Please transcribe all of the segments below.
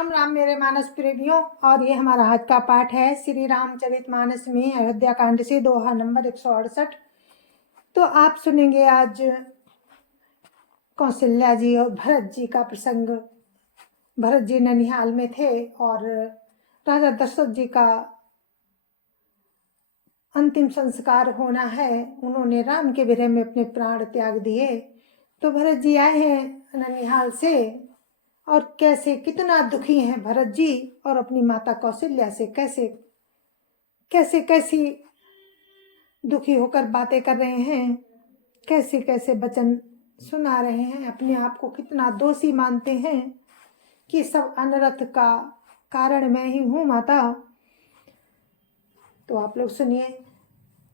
राम राम मेरे मानस प्रेमियों। और ये हमारा आज का पाठ है श्री रामचरितमानस में अयोध्या कांड से दोहा नंबर 168। तो आप सुनेंगे आज कौशल्या जी और भरत जी का प्रसंग। भरत जी ननिहाल में थे और राजा दशरथ जी का अंतिम संस्कार होना है। उन्होंने राम के विरह में अपने प्राण त्याग दिए। तो भरत जी आए हैं ननिहाल से और कैसे कितना दुखी हैं भरत जी और अपनी माता कौशल्या से कैसे कैसे कैसी दुखी होकर बातें कर रहे हैं, कैसे कैसे वचन सुना रहे हैं। अपने आप को कितना दोषी मानते हैं कि सब अनर्थ का कारण मैं ही हूँ माता। तो आप लोग सुनिए।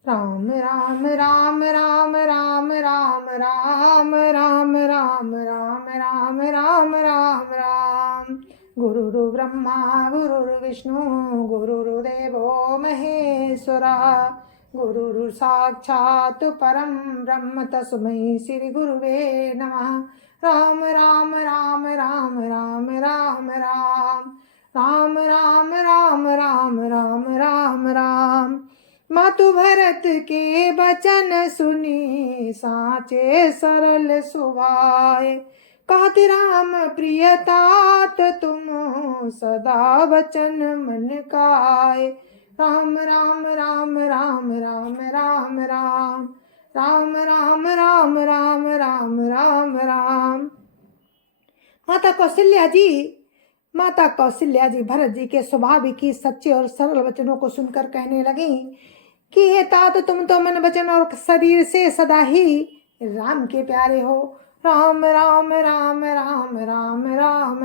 राम राम राम राम राम राम राम राम राम राम राम राम राम राम। गुरुर् ब्रह्मा गुरुर्विष्णु गुरुर्देवो महेश्वरा गुरुर् साक्षात् परं ब्रह्म तस्मै श्री गुरुवे नमः। राम राम राम राम राम राम राम राम राम राम राम राम राम राम। मातु भरत के बचन सुनी साचे सरल सुभाए। कहत राम प्रिय तात तुम सदा वचन मन काए। राम राम राम राम राम राम राम राम राम राम राम राम राम राम। माता कौशल्या जी भरत जी के स्वाभाविक ही सच्चे और सरल वचनों को सुनकर कहने लगी कि हे तात, तुम तो मन वचन और शरीर से सदा ही राम के प्यारे हो। राम राम राम राम राम राम राम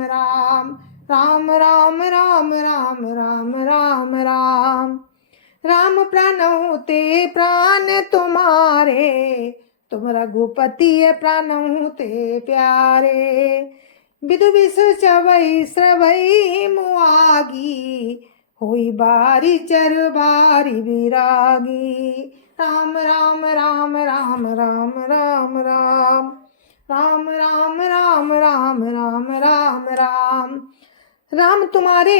राम राम राम राम राम राम राम। राम प्राण ते प्राण तुम्हारे, तुम रघुपति प्राण ते प्यारे। विदु विषु चवई श्रवई मुआगी, होई बारी चर बारी विरागी। राम राम राम राम राम राम राम राम राम राम राम राम राम राम। राम तुम्हारे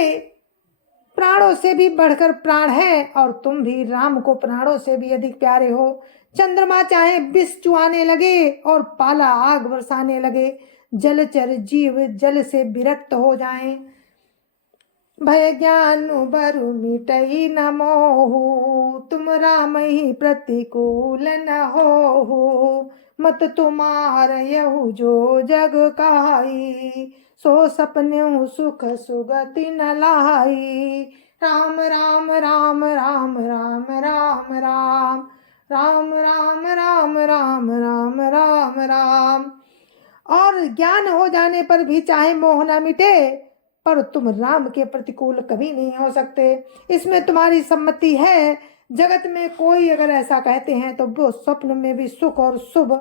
प्राणों से भी बढ़कर प्राण है और तुम भी राम को प्राणों से भी अधिक प्यारे हो। चंद्रमा चाहे विष चुआने लगे और पाला आग बरसाने लगे, जलचर जीव जल से विरक्त हो जाएं। भय ज्ञान बरु मिटई न मोहु, तुम राम ही प्रतिकूल न होहु। मत तुम्हार यहु जो जग काई, सो सपने सुख सुगति न लाई। राम राम राम राम राम राम राम राम राम राम राम राम राम राम। और ज्ञान हो जाने पर भी चाहे मोह न मिटे, पर तुम राम के प्रतिकूल कभी नहीं हो सकते। इसमें तुम्हारी सम्मति है। जगत में कोई अगर ऐसा कहते हैं तो वो स्वप्न में भी सुख और शुभ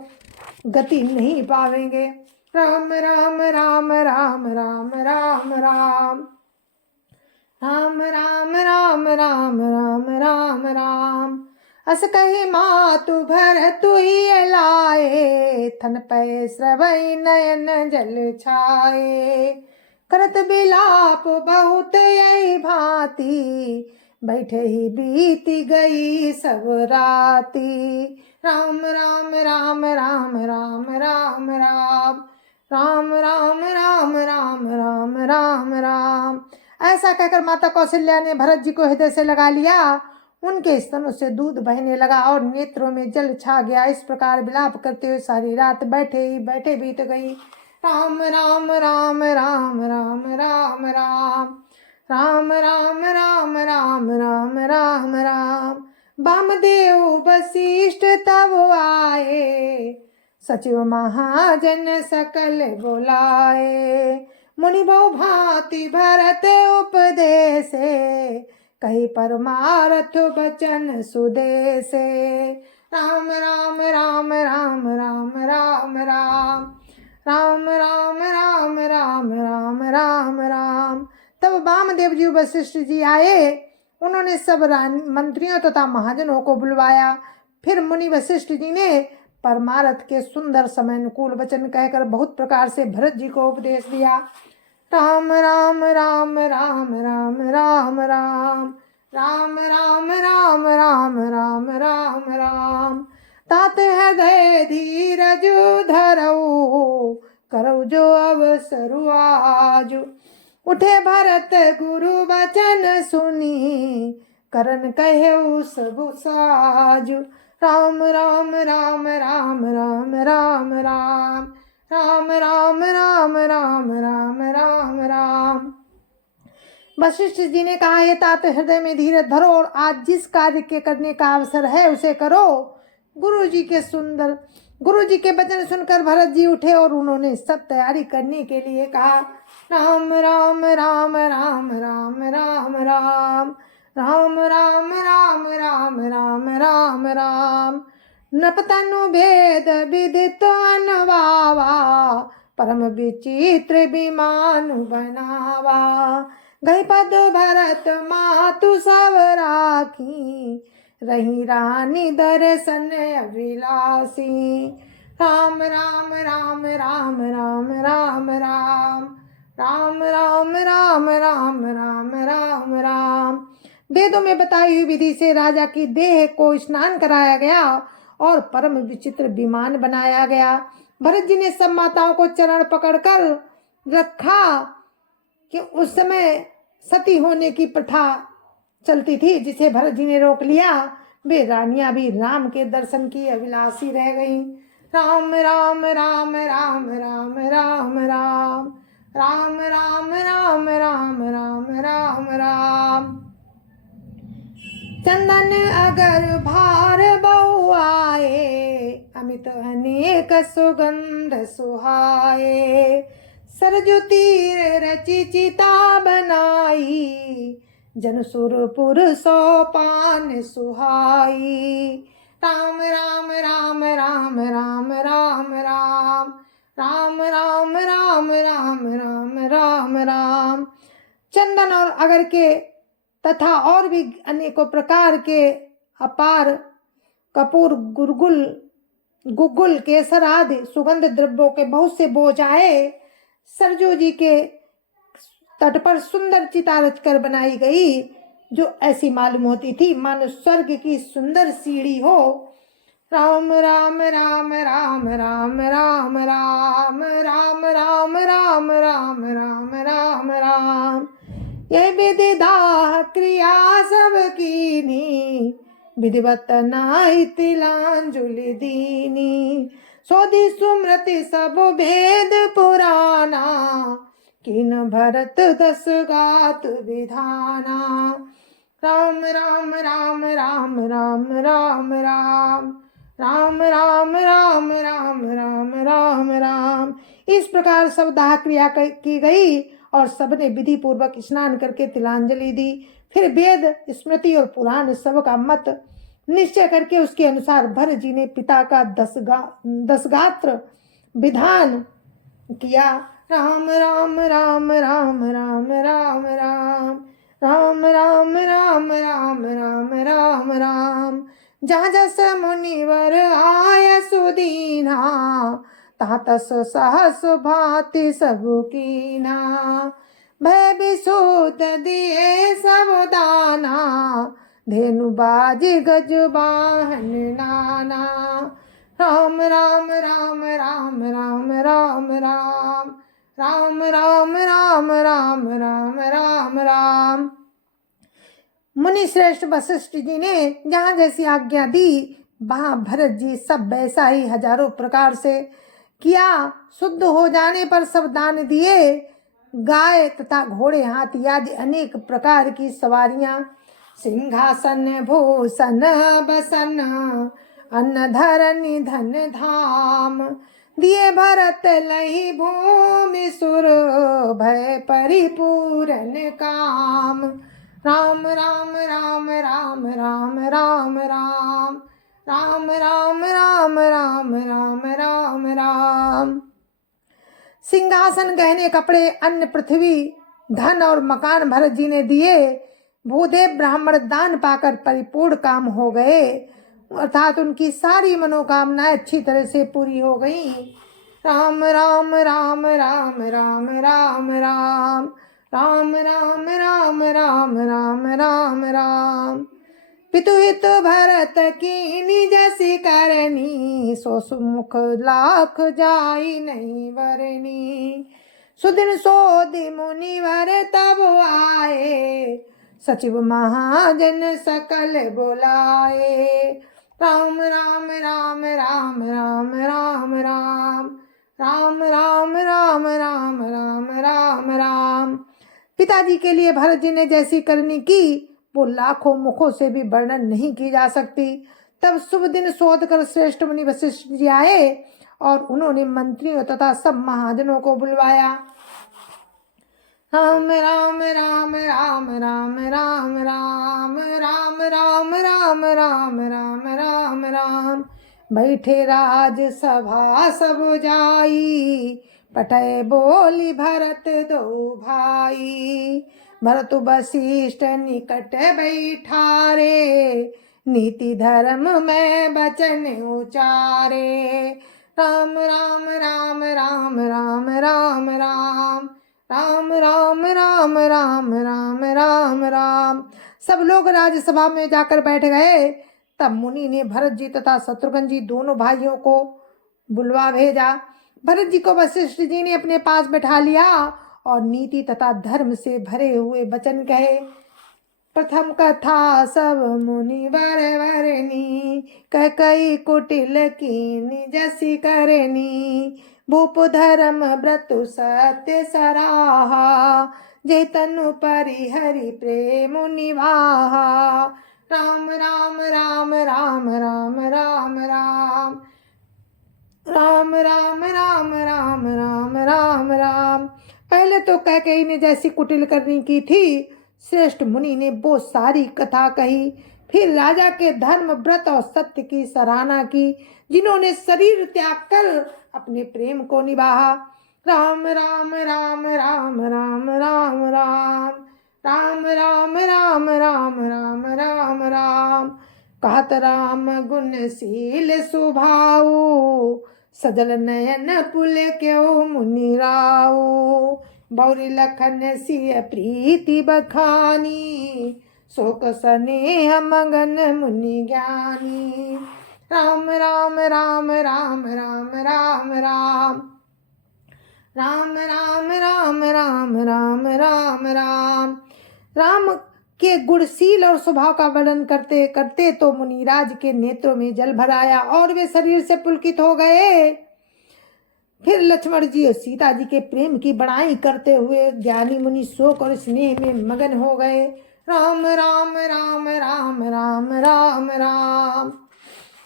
गति नहीं पावेंगे। राम राम राम राम राम राम राम राम राम राम राम राम राम राम। अस कही मातु भरत ही लाए, थन पै श्रवै नयन जल छाए। करत बिलाप बहुत यही भांति, बैठे ही बीती गई सब राती। राम राम राम राम राम राम राम राम राम राम राम राम राम राम। ऐसा कहकर माता कौशल्या ने भरत जी को हृदय से लगा लिया। उनके स्तनों से दूध बहने लगा और नेत्रों में जल छा गया। इस प्रकार विलाप करते हुए सारी रात बैठे ही बैठे बीत गई। राम राम राम राम राम राम राम राम राम राम राम राम राम राम। वामदेव वशिष्ठ तब आए, सचिव महाजन सकल बुलाए। मुनि बहु भांति भरत उपदेसे, कही परमारथ बचन सुदेसे। राम राम राम राम राम राम राम राम राम राम राम राम राम राम। तब वामदेव जी वशिष्ठ जी आए। उन्होंने सब मंत्रियों तथा महाजनों को बुलवाया। फिर मुनि वशिष्ठ जी ने परमारथ के सुंदर समय अनुकूल वचन कहकर बहुत प्रकार से भरत जी को उपदेश दिया। राम राम राम राम राम राम राम। तात हृदय धीरज धरऊ, करऊ जो अवसरु आजु। उठे भरत गुरु वचन सुनी, करन कहेऊ सबु साजु। राम राम राम राम राम राम राम, राम राम राम राम राम राम राम। वशिष्ठ जी ने कहा, ये तात हृदय में धीरज धरो और आज जिस कार्य के करने का अवसर है उसे करो। गुरु जी के वचन सुनकर भरत जी उठे और उन्होंने सब तैयारी करने के लिए कहा। राम राम राम राम राम राम राम, राम राम राम राम राम राम राम। नपतनु भेद विदित अनवावा, परम विचित्र विमान बनावा। गई पद भरत मातु सब राखी, रही रानी दर्शन अभिलाषी। राम राम राम राम राम राम राम, राम राम राम राम राम राम राम। वेदों में बताई हुई विधि से राजा की देह को स्नान कराया गया और परम विचित्र विमान बनाया गया। भरत जी ने सब माताओं को चरण पकड़कर रखा कि उस समय सती होने की प्रथा चलती थी, जिसे भरत जी ने रोक लिया। वे रानियां भी राम के दर्शन की अभिलाषी रह गईं। राम राम राम राम राम राम राम, राम राम राम राम राम राम राम। चंदन अगर भार बहु आए, अमित अनेक सुगंध सुहाए। सरजू तीर रचि चिता बनाई, जन सुरपुर सोपान सुहाई। राम राम राम राम राम राम राम, राम राम राम राम राम राम राम। चंदन और अगर के तथा और भी अनेकों प्रकार के अपार कपूर गुगुल केसर आदि सुगंध द्रव्यों के बहुत से बोझ आए। सरजू जी के तट पर सुंदर चिता रचकर बनाई गई, जो ऐसी मालूम होती थी मानो स्वर्ग की सुंदर सीढ़ी हो। राम राम राम राम राम राम राम, राम राम राम राम राम राम राम। यह विधि दाह क्रिया सब कीनी, विधिवत नाहि तिलांजलि दीनी। सोधि सुमृति सब भेद पुराना, किन भरत दस गात विधाना। राम राम राम राम राम राम राम, राम राम राम राम राम राम राम। इस प्रकार सब दाह क्रिया की गई और सबने विधि पूर्वक स्नान करके तिलांजलि दी। फिर वेद स्मृति और पुराण सब का मत निश्चय करके उसके अनुसार भरत जी ने पिता का दसगात्र विधान किया। राम राम राम राम राम राम राम, राम राम राम राम राम राम राम। जहाँ जस मुनिवर आय सुदीना, तहाँ तस सहस भांति सब कीना। भय विशुद्ध दिए सब दाना, धेनु बाज गज वाहन नाना। राम राम राम राम राम राम राम, राम राम राम राम राम राम राम। मुनि श्रेष्ठ वशिष्ठ जी ने जहाँ जैसी आज्ञा दी, वहाँ भरत जी सब वैसा ही हजारों प्रकार से किया। शुद्ध हो जाने पर सब दान दिए। गाय तथा घोड़े, हाथी आदि अनेक प्रकार की सवारियां, सिंहासन भूषण बसन, अन्न धरनी धन धाम। दिए भरत लही भूमि सुर, भय परिपूरन काम। राम राम राम राम राम राम राम, राम राम राम राम राम राम राम। सिंहासन, गहने, कपड़े, अन्न, पृथ्वी, धन और मकान भरत जी ने दिए। भूदेव ब्राह्मण दान पाकर परिपूर्ण काम हो गए, अर्थात उनकी सारी मनोकामनाएं अच्छी तरह से पूरी हो गई। राम राम राम राम राम राम राम, राम राम राम राम राम राम राम। पितुहित भरत की निज सी करनी, सो सुमुख लाख जाई नहीं वरनी। सुदिन सोधि मुनिवर तब आए, सचिव महाजन सकल बुलाए। राम राम राम राम राम राम राम राम राम राम राम राम राम राम। पिताजी के लिए भरत जी ने जैसी करनी की वो लाखों मुखों से भी वर्णन नहीं की जा सकती। तब शुभ दिन शोध कर श्रेष्ठ मुनि वशिष्ठ जी आए और उन्होंने मंत्रियों तथा सब महाजनों को बुलवाया। राम राम राम राम राम राम राम राम राम राम राम राम राम राम। बैठे राज सभा सब जाई, पटय बोली भरत दो भाई। भरत वशिष्ठ निकट बैठारे, नीति धर्म में वचन उचारे। राम राम राम राम राम राम राम राम राम राम राम राम राम राम। सब लोग राजसभा में जाकर बैठ गए। तब मुनि ने भरत जी तथा शत्रुघ्न जी दोनों भाइयों को बुलवा भेजा। भरत जी को वशिष्ठ जी ने अपने पास बैठा लिया और नीति तथा धर्म से भरे हुए वचन कहे। प्रथम कथा सब मुनि वर वरनी, कह कई कुटिल कीनी जसी करनी। भूप धर्म व्रत सत्य सराहा, जे तनु परिहरि प्रेम निवाहा। राम राम राम राम राम राम राम राम राम राम राम राम राम राम। पहले तो कैकेयी ने जैसी कुटिल करनी की थी, श्रेष्ठ मुनि ने वो सारी कथा कही। फिर राजा के धर्म व्रत और सत्य की सराहना की, जिन्होंने शरीर त्याग कर अपने प्रेम को निभाया। राम राम राम राम राम राम राम राम राम राम राम राम राम राम। कहत राम गुणशील सुभाऊ, सजल नयन पुल क्यों मुनि राऊ। बौरी लखन सिय प्रीति बखानी, शोक स्नेह मगन मुनि ज्ञानी। राम राम राम राम राम राम राम राम राम राम राम राम राम राम। राम के गुणशील और स्वभाव का वर्णन करते करते तो मुनिराज के नेत्रों में जल भर आया और वे शरीर से पुलकित हो गए। फिर लक्ष्मण जी और सीता जी के प्रेम की बड़ाई करते हुए ज्ञानी मुनि शोक और स्नेह में मगन हो गए। राम राम राम राम राम राम राम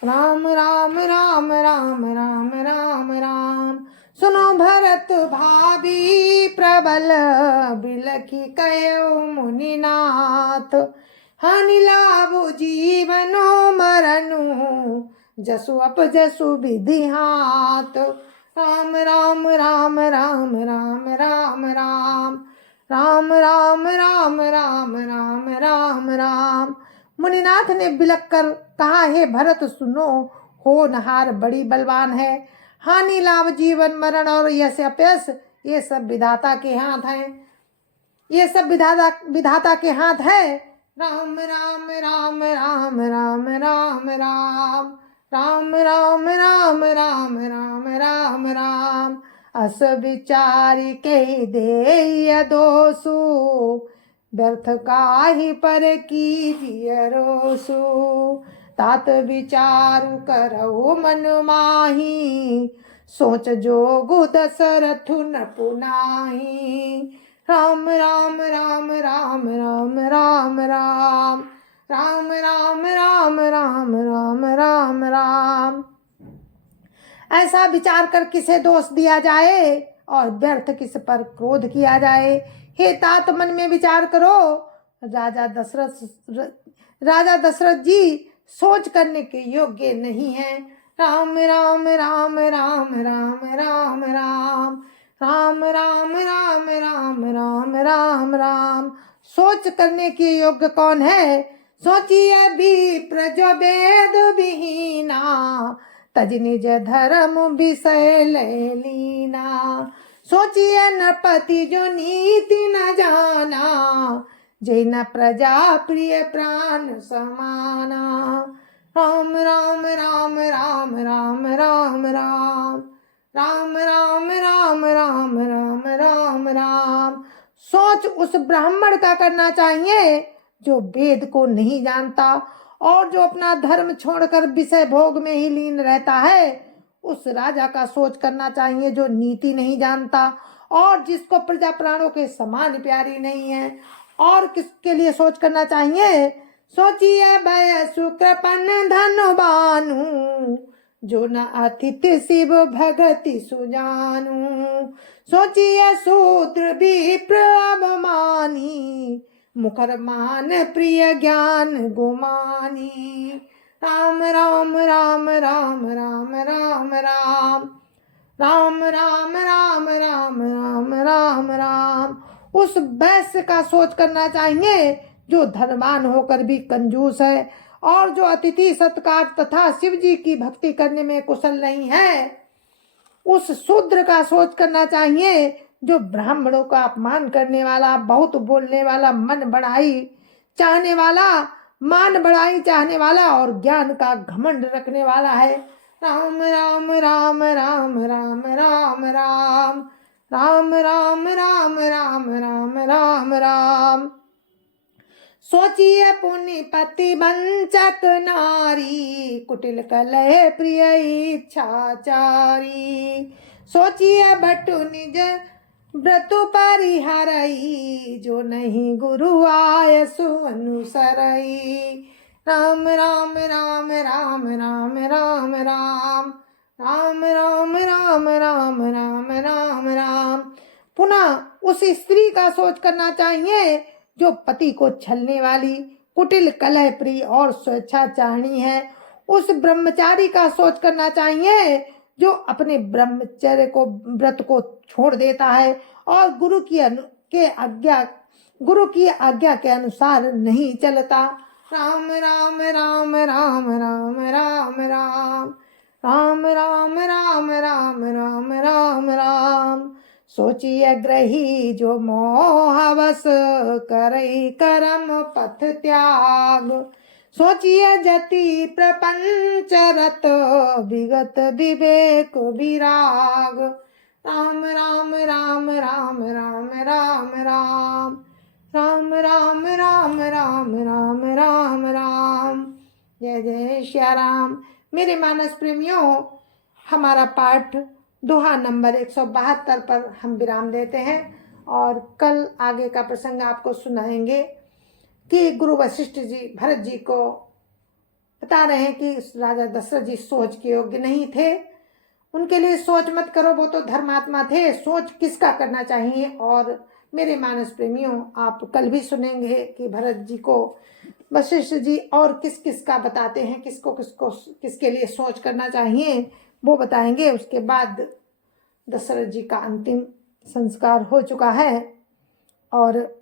राम राम राम राम राम राम राम। सुनो भरत भाभी प्रबल, बिलखी कयो मुनिनाथ। हानि लाभ जीवनो मरनु, जसु अपजसु विधि हाथ। राम राम राम राम राम राम राम राम राम राम राम राम राम राम। मुनिनाथ ने बिलक कर कहा, हे भरत सुनो, होनहार बड़ी बलवान है। हानि लाभ जीवन मरण और यश अपयश ये सब विधाता के हाथ हैं, ये सब विधाता के हाथ है। राम राम राम राम राम राम राम राम राम राम राम राम राम राम। अस विचारी के दे दोषु, व्यर्थ काहि पर कीजिए रोसु। तात विचारु करहु मन माही, सोच जोगु दशरथु न पुनाही। राम राम राम राम राम राम राम राम राम राम राम राम राम राम। ऐसा विचार कर किसे दोष दिया जाए और व्यर्थ किस पर क्रोध किया जाए। हे तात मन में विचार करो, राजा दशरथ जी सोच करने के योग्य नहीं है। राम राम राम राम राम राम राम राम राम राम राम राम राम राम। सोच करने के योग्य कौन है। सोचिए भी प्रज वेद विहीना, तज निज धर्म विषय लीना। सोचिए नरपति जो नीति न जाना, जय न प्रजा प्रिय प्राण समाना। राम राम राम राम राम राम राम राम राम राम राम राम राम राम। सोच उस ब्राह्मण का करना चाहिए जो वेद को नहीं जानता और जो अपना धर्म छोड़कर विषय भोग में ही लीन रहता है। उस राजा का सोच करना चाहिए जो नीति नहीं जानता और जिसको प्रजा प्राणों के समान प्यारी नहीं है। और किसके लिए सोच करना चाहिए? सोचिए भय सुकृपन धनवानु, जो न अतिथि शिव भगति सुजानु। सोचिए शूद्र विप्र अभिमानी, मुखर मान प्रिय ज्ञान गुमानी। राम राम राम राम राम राम राम राम राम राम राम राम राम राम। उस वैश्य का सोच करना चाहिए जो धनवान होकर भी कंजूस है और जो अतिथि सत्कार तथा शिव जी की भक्ति करने में कुशल नहीं है। उस शूद्र का सोच करना चाहिए जो ब्राह्मणों का अपमान करने वाला, बहुत बोलने वाला, मन बढ़ाई चाहने वाला, मान बढ़ाई चाहने वाला और ज्ञान का घमंड रखने वाला है। राम राम राम राम राम राम राम राम राम राम राम राम राम राम। सोचिए पुण्यपति वंचक नारी, कुटिल कलह प्रिय इच्छाचारी। सोचिए बटु निज व्रतु परिहरई, जो नहीं गुरु आय सुअनुसरई। राम राम राम राम राम राम राम राम राम राम राम राम राम राम। पुनः उस स्त्री का सोच करना चाहिए जो पति को छलने वाली, कुटिल कलह प्रिय और स्वेच्छाचारिणी है। उस ब्रह्मचारी का सोच करना चाहिए जो अपने ब्रह्मचर्य को, व्रत को छोड़ देता है और गुरु की आज्ञा के अनुसार नहीं चलता। राम राम राम राम राम राम राम राम राम राम राम राम राम राम। सोचिए ग्रही जो मोहवश करई कर्म पथ त्याग। सोचिए जति प्रपंच रत विगत विवेक विराग। राम राम राम राम राम राम राम राम राम राम राम राम राम राम। जय जय श्या राम। मेरे मानस प्रेमियों, हमारा पाठ दोहा नंबर 172 पर हम विराम देते हैं और कल आगे का प्रसंग आपको सुनाएंगे कि गुरु वशिष्ठ जी भरत जी को बता रहे हैं कि राजा दशरथ जी सोच के योग्य नहीं थे। उनके लिए सोच मत करो, वो तो धर्मात्मा थे, सोच किसका करना चाहिए। और मेरे मानस प्रेमियों, आप कल भी सुनेंगे कि भरत जी को वशिष्ठ जी और किस किस का बताते हैं, किसको किसको किसके लिए सोच करना चाहिए वो बताएंगे। उसके बाद दशरथ जी का अंतिम संस्कार हो चुका है और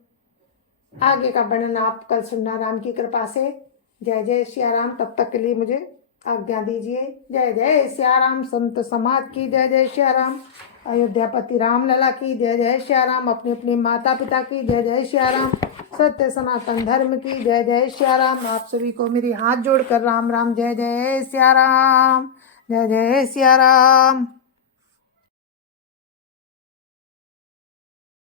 आगे का वर्णन आप कल सुनना राम की कृपा से। जय जय श्या राम। तब तक के लिए मुझे आज्ञा दीजिए। जय जय श्या राम। संत समाज की जय जय श्या राम। अयोध्यापति राम लला की जय जय श्या राम। अपने अपने माता पिता की जय जय श्या राम। सत्य सनातन धर्म की जय जय श्या राम। आप सभी को मेरी हाथ जोड़कर राम राम जय जय श्या राम। जय जय श्या राम।